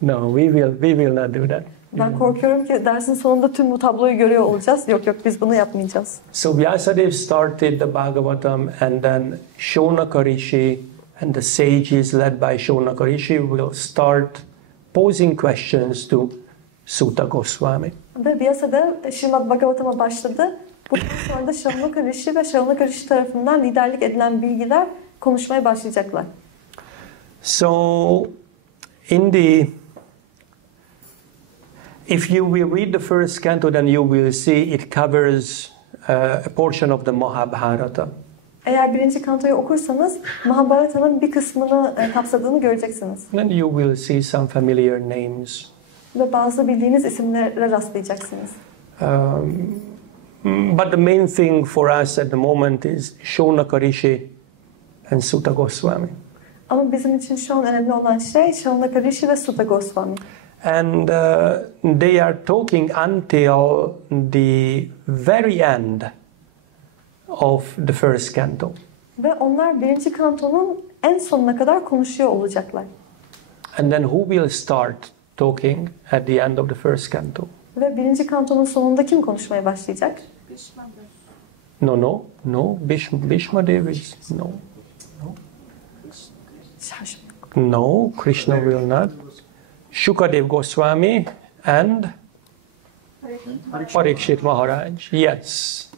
No. We will not do that. Ben korkuyorum ki dersin sonunda tüm bu tabloyu görüyor olacağız. Yok biz bunu yapmayacağız. So Vyasadev started the Bhagavatam, and then Shaunaka Rishi and the sages led by Shaunaka Rishi will start posing questions to Sutta Goswami. Ve Vyasadev Srimad Bhagavatam'a başladı. Bu sonra da Shaunaka Rishi ve Shaunaka Rishi tarafından liderlik edilen bilgiler konuşmaya başlayacaklar. So if you will read the first canto, then you will see it covers a portion of the Mahabharata. Eğer birinci kantoyu okursanız Mahabharata'nın bir kısmını kapsadığını göreceksiniz. Then you will see some familiar names. Ve bazı bildiğiniz isimlere rastlayacaksınız. But the main thing for us at the moment is Shaunaka Rishi and Sutta Goswami. Ama bizim için şu an önemli olan şey Shaunaka Rishi ve Sutta Goswami. And they are talking until the very end of the first canto. Ve onlar birinci kantonun en sonuna kadar konuşuyor olacaklar. And then who will start talking at the end of the first canto? Ve birinci kantonun sonunda kim konuşmaya başlayacak? No. Bhishma Dev is no. Şaşırdım. No, Krishna will not. Shukadev Goswami and Parikshit Maharaj. Yes.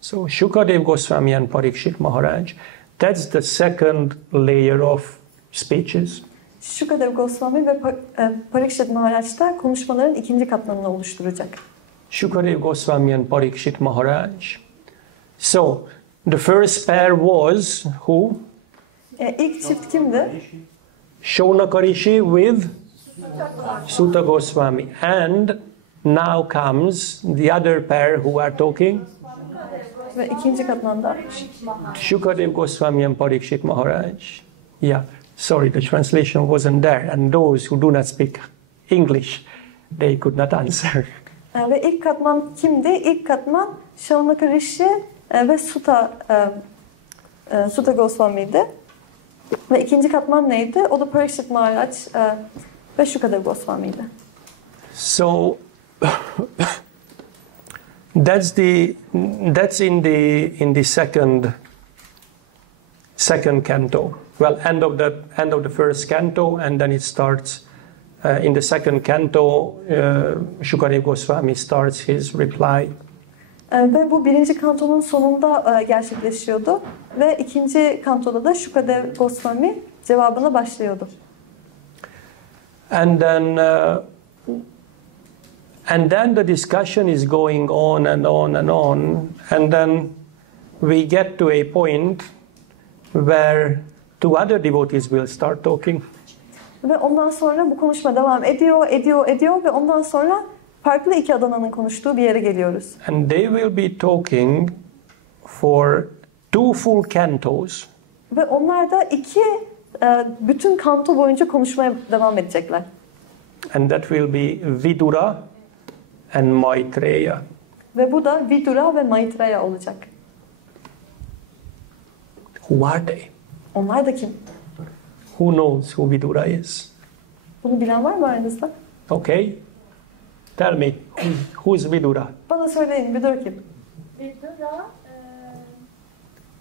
So Shukadev Goswami and Parikshit Maharaj. That's the second layer of speeches. Shukadev Goswami ve Parikshit Maharaj da konuşmaların ikinci katmanını oluşturacak. Shukadev Goswami and Parikshit Maharaj. So the first pair was who? İlk çift kimdi? Shaunaka Rishi with Sutta Goswami. And now comes the other pair who are talking. Ve ikinci katmanda Shukadev Goswami and Parikshit Maharaj. Yeah, sorry, the translation wasn't there. And those who do not speak English, they could not answer. Ve ilk katman kimdi? İlk katman Shaunaka Rishi ve Sutta Goswami'ydi. Ve ikinci katman neydi? O da Parikshit Maharaj ve Shukadev Goswami'ydi. So that's in the second canto. Well, end of the first canto, and then it starts in the second canto. Shukadev Goswami starts his reply. Ve bu birinci kantonun sonunda gerçekleşiyordu. Ve ikinci kantoda da Shukadev Goswami cevabına başlıyordu. And then the discussion is going on and on and on. And then we get to a point where two other devotees will start talking. Ve ondan sonra bu konuşma devam ediyor ve ondan sonra farklı iki Adana'nın konuştuğu bir yere geliyoruz. And they will be talking for 2 full cantos. Ve onlar da bütün kanto boyunca konuşmaya devam edecekler. And that will be Vidura and Maitreya. Ve bu da Vidura ve Maitreya olacak. Who are they? Onlar da kim? Who knows who Vidura is? Bunu bilen var mı aranızda? Okay. Tell me, who's Vidura? Bana söyleyin, Vidura kim? Vidura,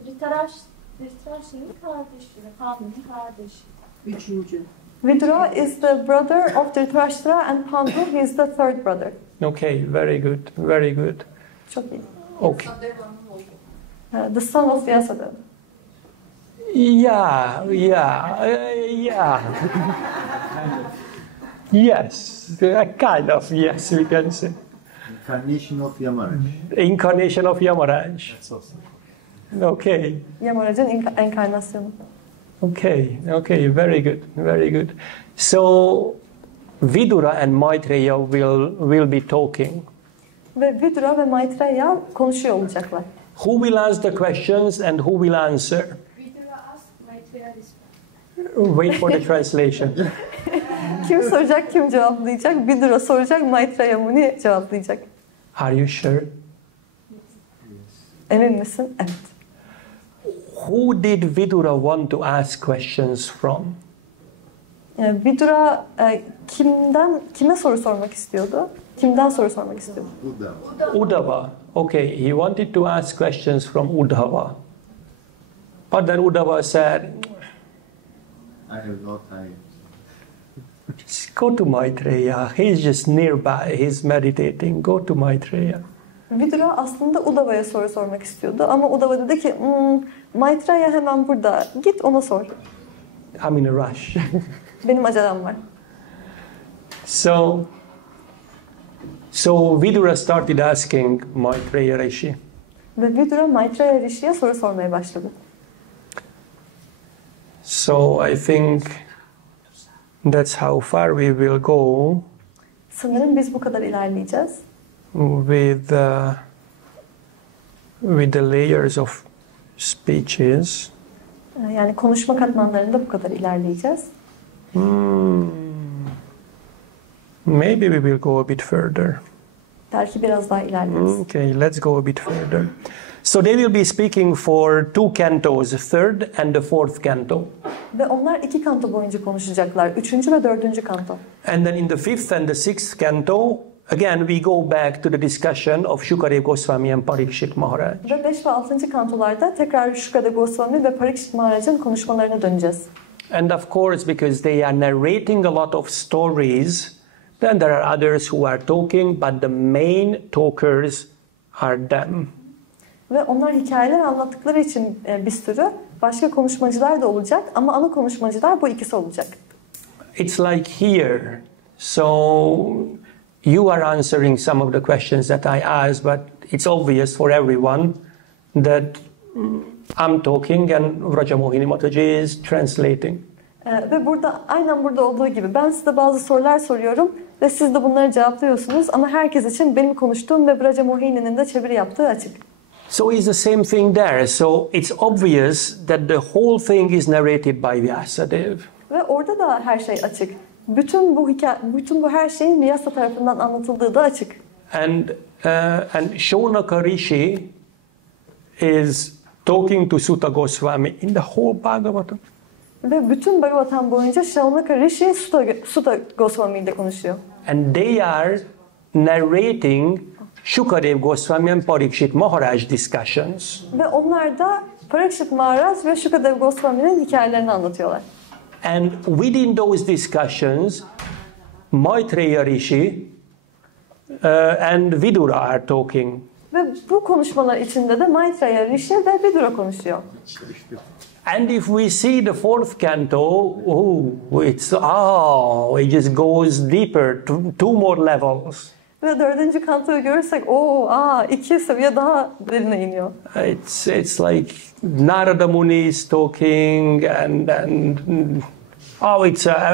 Dhritarashtra'nın kardeşi, Pandu'nun kardeşi. Üçüncü. Vidura is the brother of Dhritarashtra and Pandu, he is the third brother. Okay, very good, very good. Çok iyi. Okay. The son of Vyasadeva. Yeah. Yes, kind of, yes, we can say. Incarnation of Yamaraj. Incarnation of Yamaraj. That's also. Okay, Yamaraj'ın enkarnasyonu. okay, very good, very good. So, Vidura and Maitreya will be talking. Ve Vidura ve Maitreya konuşuyor olacaklar. Who will ask the questions and who will answer? Vidura ask, Maitreya respond. Wait for the translation. Kim soracak, kim cevaplayacak? Vidura soracak, Maitreya Muni cevaplayacak. Are you sure? Emin misin? Evet. Who did Vidura want to ask questions from? Yani Vidura kime soru sormak istiyordu? Kimden soru sormak istiyordu? Uddhava. Okay, he wanted to ask questions from Uddhava. But then Uddhava said, I have no time. just go to Maitreya. He's just nearby. He's meditating. Go to Maitreya. Vidura aslında Uddhava'ya soru sormak istiyordu ama Uddhava dedi ki Maitreya hemen burada. Git ona sor. I'm in a rush. Benim acelem var. So Vidura started asking Maitreya Rishi. Ve Vidura Maitreya Rishi'ye soru sormaya başladı. So I think that's how far we will go Sanırım biz bu kadar ilerleyeceğiz. with the layers of speeches. Yani konuşma katmanlarında bu kadar ilerleyeceğiz. Maybe we will go a bit further. Belki biraz daha ilerleriz. Okay, let's go a bit further. So they will be speaking for 2 cantos, the third and the fourth canto. Ve onlar 2 kanto boyunca konuşacaklar. 3. ve 4. kanto. And then in the fifth and the sixth canto, again we go back to the discussion of Shukadeva Goswami and Parikshit Maharaj. Ve 5 ve 6. kantolarda tekrar Shukadeva Goswami ve Parikshit Maharaj'ın konuşmalarına döneceğiz. And of course, because they are narrating a lot of stories, then there are others who are talking, but the main talkers are them. Ve onlar hikayeler anlattıkları için bir sürü başka konuşmacılar da olacak ama ana konuşmacılar bu ikisi olacak. It's like here. So you are answering some of the questions that I asked, but it's obvious for everyone that I'm talking and Vrajamohini Mataji is translating. Ve burada aynen burada olduğu gibi ben size bazı sorular soruyorum ve siz de bunları cevaplıyorsunuz ama herkes için benim konuştuğum ve Vrajamohini'nin de çeviri yaptığı açık. So it's the same thing there. So it's obvious that the whole thing is narrated by Vyasadeva. Ve orada da her şey açık. Bütün bu her şeyin Vyasa tarafından anlatıldığı da açık. And Shaunaka Rishi is talking to Sutta Goswami in the whole Bhagavatam. Ve bütün Bhagavatam boyunca Shaunaka Rishi Sutta Goswami ile konuşuyor. And they are narrating Shukadeva Goswami and Parikshit Maharaj discussions. Ve onlar da Parikshit Maharaj ve Shukadeva Goswami'nin hikayelerini anlatıyorlar. And within those discussions, Maitreya Rishi and Vidura are talking. Ve bu konuşmalar içinde de Maitreya Rishi ve Vidura konuşuyor. And if we see the fourth canto, it just goes deeper, 2 more levels. Ve 4. kantoyu görürsek 2 seviye daha derine iniyor. It's like Narada Muni is talking and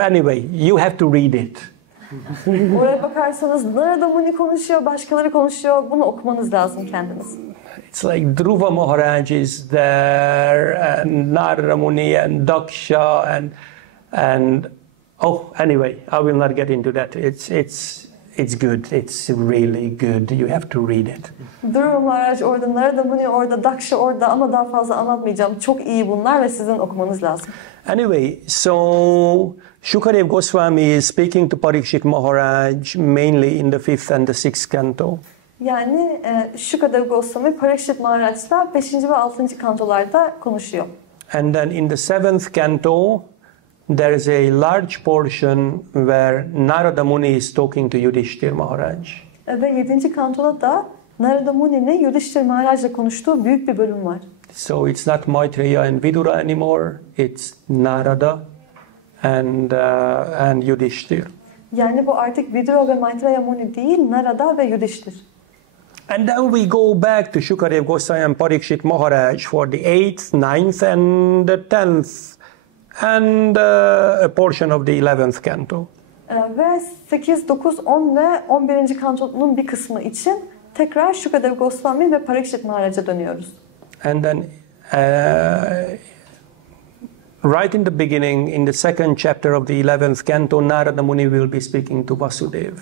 anyway, you have to read it. Oraya bakarsanız Narada Muni konuşuyor, başkaları konuşuyor. Bunu okumanız lazım kendiniz. It's like Dhruva Maharaj is there and Narada Muni and Daksha and anyway, I will not get into that. It's good. It's really good. You have to read it. Dhruva Maharaj orada, Narada Muni orada, Daksha orada ama daha fazla anlatmayacağım. Çok iyi bunlar ve sizin okumanız lazım. Anyway, so Shukadeva Goswami is speaking to Parikshit Maharaj mainly in the 5th and the 6th canto. Yani Şukadev Goswami Parikshit Maharaj'la 5. ve 6. kantolarda konuşuyor. And then in the 7th canto, there is a large portion where Narada Muni is talking to Yudhishthir Maharaj. Ve 7. kantoda da Narada Muni'nin Yudhishthir Maharaj'la konuştuğu büyük bir bölüm var. So it's not Maitreya and Vidura anymore, it's Narada and Yudhishthir. Yani bu artık Vidura ve Maitreya Muni değil, Narada ve Yudhishthir. And then we go back to Shukadev Goswami and Parikshit Maharaj for the 8th, 9th and the 10th and a portion of the 11th canto. Ve 8, 9, 10 ve 11. kantonun bir kısmı için tekrar Shukadev Goswami ve Parikshit Maharaj'a dönüyoruz. And then right in the beginning, in the second chapter of the 11th canto, Narada Muni will be speaking to Vasudev.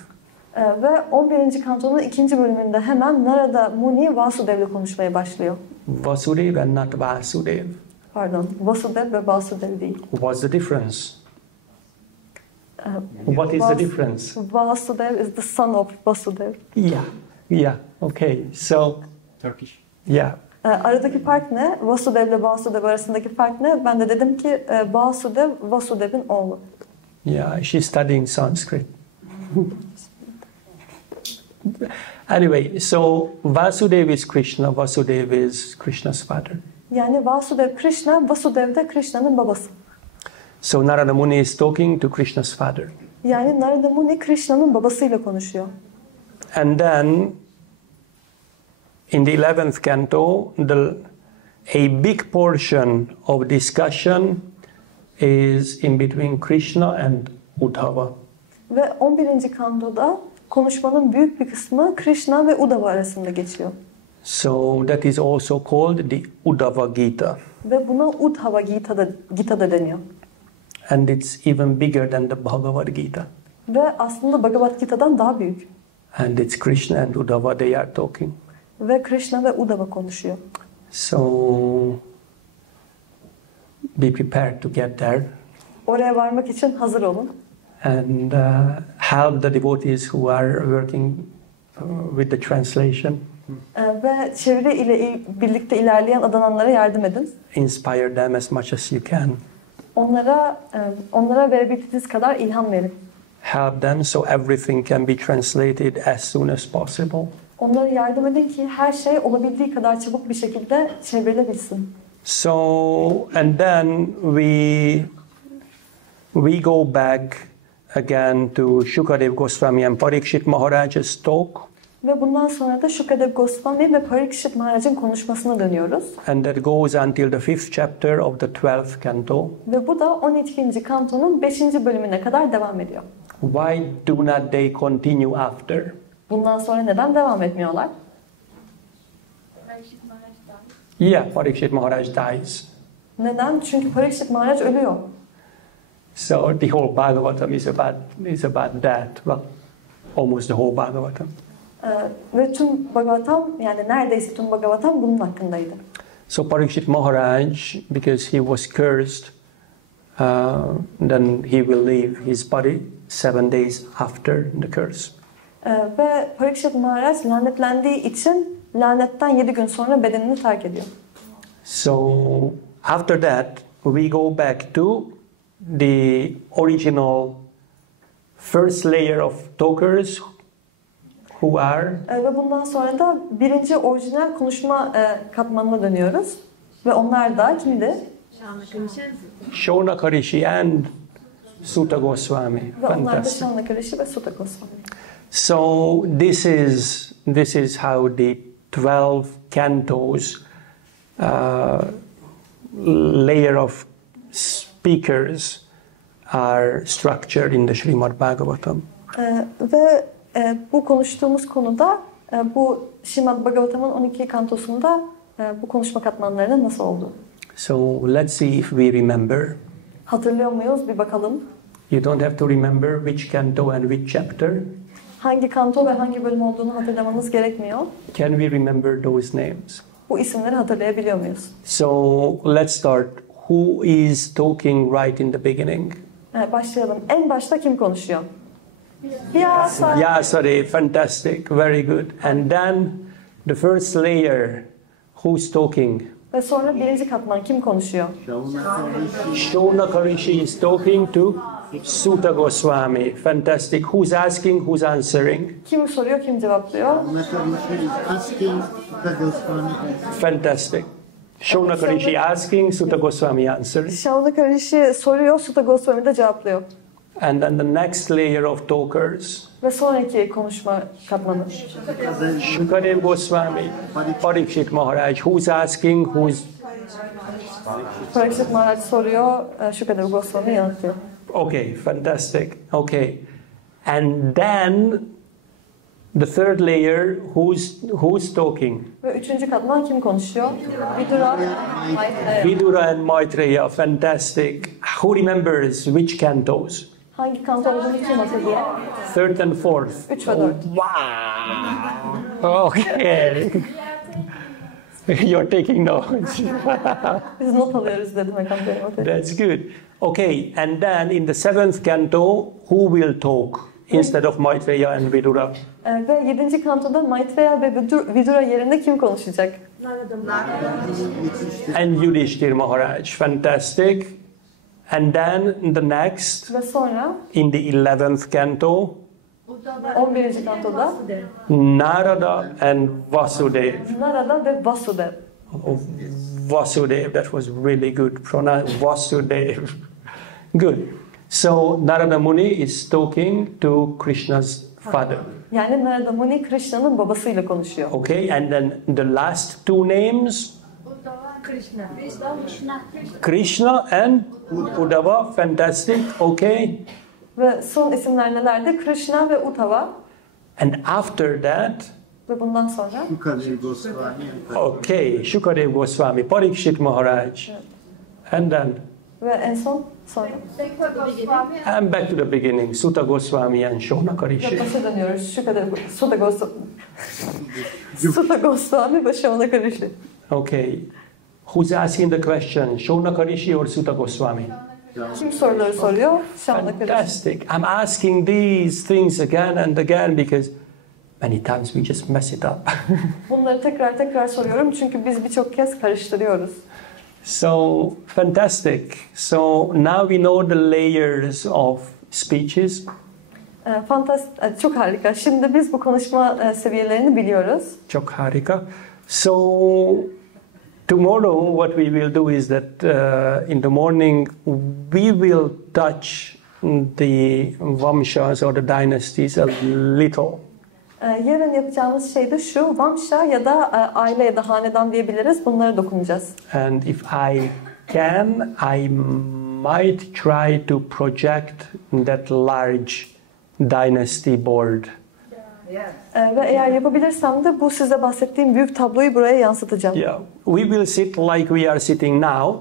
Ve 11. kantonun 2. bölümünde hemen Narada Muni Vasudev'le konuşmaya başlıyor. Vasudev and not Vasudev. Pardon, Vasudev ve Vasudev değil. What's the difference? What is the difference? Vasudev is the son of Vasudev. Yeah, okay. So, Turkish. yeah. Aradaki fark ne? Vasudev ile Vasudev arasındaki fark ne? Ben de dedim ki Vasudev, Vasudev'in oğlu. Yeah, she's studying Sanskrit. Anyway, so Vasudev is Krishna, Vasudev is Krishna's father. Yani Vasudev Krishna, Vasudev de Krishna'nın babası. So Narada Muni is talking to Krishna's father. Yani Narada Muni Krishna'nın babasıyla konuşuyor. And then in the 11th canto, a big portion of discussion is in between Krishna and Uddhava. Ve 11. kantoda konuşmanın büyük bir kısmı Krishna ve Uddhava arasında geçiyor. So that is also called the Uddhava Gita. Ve buna Uddhava Gita'da deniyor. And it's even bigger than the Bhagavad Gita. Ve aslında Bhagavad Gita'dan daha büyük. And it's Krishna and Uddhava, they are talking. Ve Krishna ve Uddhava konuşuyor. So be prepared to get there. Oraya varmak için hazır olun. And help the devotees who are working with the translation. Ve çeviri ile birlikte ilerleyen adananlara yardım edin. Inspire them as much as you can. Onlara verebildiğiniz kadar ilham verin. Help them so everything can be translated as soon as possible. Onlara yardım edin ki her şey olabildiği kadar çabuk bir şekilde çevrilebilsin. So, and then we go back again to Shukadev Goswami and Parikshit Maharaj's talk. Ve bundan sonra da Shukadev Goswami ve Parikshit Maharaj'ın konuşmasına dönüyoruz. And that goes until the 5th chapter of the 12th canto. Ve bu da 12. kantonun 5. bölümüne kadar devam ediyor. Why do not they continue after? Bundan sonra neden devam etmiyorlar? Parikshit Maharaj died. Yeah, Parikshit Maharaj dies. Neden? Çünkü Parikshit Maharaj ölüyor. So the whole Bhagavatam is about that. Well, almost the whole Bhagavatam. Ve tüm Bhagavatam, yani neredeyse tüm Bhagavatam bunun hakkındaydı. So Parikshit Maharaj, because he was cursed, then he will leave his body 7 days after the curse. Ve Parikshit Maharaj lanetlendiği için lanetten 7 gün sonra bedenini terk ediyor. So after that, we go back to the original first layer of talkers who are Ve bundan sonra da birinci orijinal konuşma katmanına dönüyoruz. Ve onlar da kimdi? Shaunaka Rishi and Sutta Goswami. Ve onlar da Fantastic. Shaunaka Rishi ve Sutta Goswami. So this is how the 12 cantos layer of speakers are structured in the Srimad Bhagavatam. Ve bu konuştuğumuz konuda bu Srimad Bhagavatam'ın 12 kantosunda bu konuşma katmanlarının nasıl olduğu. So let's see if we remember. Hatırlıyor muyuz? Bir bakalım. You don't have to remember which canto and which chapter. Hangi kanto ve hangi bölüm olduğunu hatırlamanız gerekmiyor. Can we remember those names? Bu isimleri hatırlayabiliyor muyuz? So let's start. Who is talking right in the beginning? Başlayalım. En başta kim konuşuyor? Vyasade, fantastic, very good. And then the first layer, who's talking? Ve sonra birinci katman kim konuşuyor? Shaunaka Rishi is talking to Suta Goswami. Fantastic. Who's asking, who's answering? Kim soruyor, kim cevaplıyor? Fantastic. Shaunaka Rishi asking, Suta Goswami answering. Shaunaka Rishi soruyor, Suta Goswami de cevaplıyor. And then the next layer of talkers. Ve sonraki konuşma katmanı. Shukadev Goswami, Parikshit Maharaj. Who's asking, who's... Parikshit Maharaj soruyor, Shukadev Goswami yanıtlıyor. Okay, fantastic. Okay. And then the third layer, who's talking? Ve üçüncü katman kim konuşuyor? Vidura, Maitreya. Vidura and Maitreya, fantastic. Who remembers which cantos? Hangi kanto olduğunu kim hatırlıyor? Third and fourth. 3 ve 4. Wow. Okay. You're taking notes. Biz not alıyoruz dedim Hakan Bey. That's good. Okay, and then in the seventh canto, who will talk instead of Maitreya and Vidura? Ve 7. kantoda Maitreya ve Vidura yerine kim konuşacak? And Yudhishthir Maharaj, fantastic. And then the next, Ve sonra in the 11th canto, 11. kantoda Narada and Vasudev. Narada ve Vasudev. Oh, Vasudev, that was really good pronoun. Vasudev. Good. So Narada Muni is talking to Krishna's father. Yani Narada Muni Krishna'nın babasıyla konuşuyor. Okay, and then the last two names, Krishna and Uddhava, fantastic, okay. Ve son isimler nelerdi? Krishna ve Uddhava. And after that, Ve bundan sonra okay, Shukadev Goswami, Parikshit Maharaj. And then, ve en son sonra. and back to the beginning, Suta Goswami and Shaunaka Rishi. Ve başa dönüyoruz. Suta Goswami ve Shaunaka Rishi. Okay. Who's asking the question, Shaunaka Rishi or Suta Goswami? Kim soruları soruyor? Shaunaka Rishi. Fantastic. I'm asking these things again and again because many times we just mess it up. Bunları tekrar soruyorum çünkü biz birçok kez karıştırıyoruz. So, fantastic. So, now we know the layers of speeches. Çok harika. Şimdi biz bu konuşma seviyelerini biliyoruz. Çok harika. So, tomorrow what we will do is that in the morning we will touch the Vamshas or the dynasties a little. Yarın yapacağımız şey de şu, Vamsha ya da aile ya da hanedan diyebiliriz. Bunlara dokunacağız. And if I can, I might try to project that large dynasty board. Ve eğer yapabilirsem de bu size bahsettiğim büyük tabloyu buraya yansıtacağım. Yeah, we will sit like we are sitting now,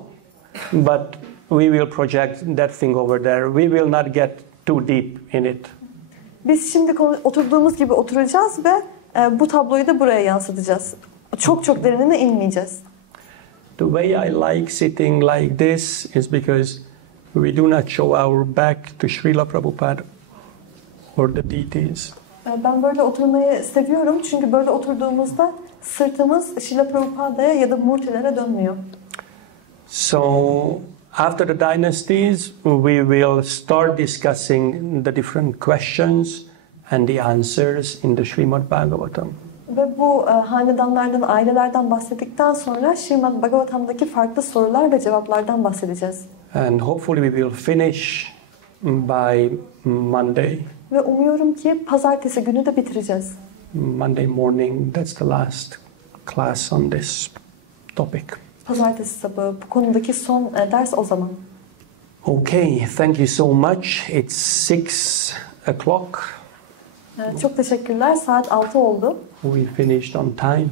but we will project that thing over there. We will not get too deep in it. Biz şimdi oturduğumuz gibi oturacağız ve bu tabloyu da buraya yansıtacağız. Çok derinine inmeyeceğiz. The way I like sitting like this is because we do not show our back to Srila Prabhupada or the deities. Ben böyle oturmayı seviyorum çünkü böyle oturduğumuzda sırtımız Srila Prabhupa'ya ya da Murtilere dönmüyor. So after the dynasties, we will start discussing the different questions and the answers in the Srimad Bhagavatam. Ve bu hanedanlardan, ailelerden bahsettikten sonra Srimad Bhagavatam'daki farklı sorular ve cevaplardan bahsedeceğiz. And hopefully we will finish by Monday. Ve umuyorum ki pazartesi günü de bitireceğiz. Monday morning, that's the last class on this topic. Pazartesi sabahı bu konudaki son ders o zaman. Okay, thank you so much. It's 6 o'clock. Çok teşekkürler. Saat 6 oldu. We finished on time.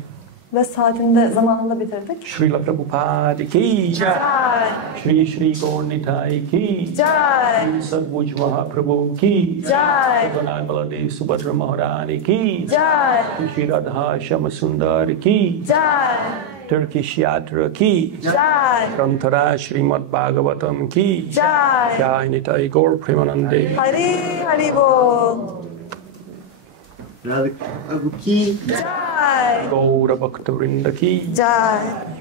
Ve saatinde, zamanında bitirdik. Srila Prabhupada ki jai. Shri Shri Gaurnitai ki Jai. Shri Sadbhuj Mahaprabhu ki Jai. Bhagwan Baladev Subhadra Maharani ki Jai. Shri Radha Shamasundar ki Jai. Turkish Yatra ki Jai. Grantara Srimad Bhagavatam ki Jai. Jai Nitai Gaur Premanande. Hari Bol. Radha Krisna ki Jai. Gaura Bhakta Vrinda ki Jai.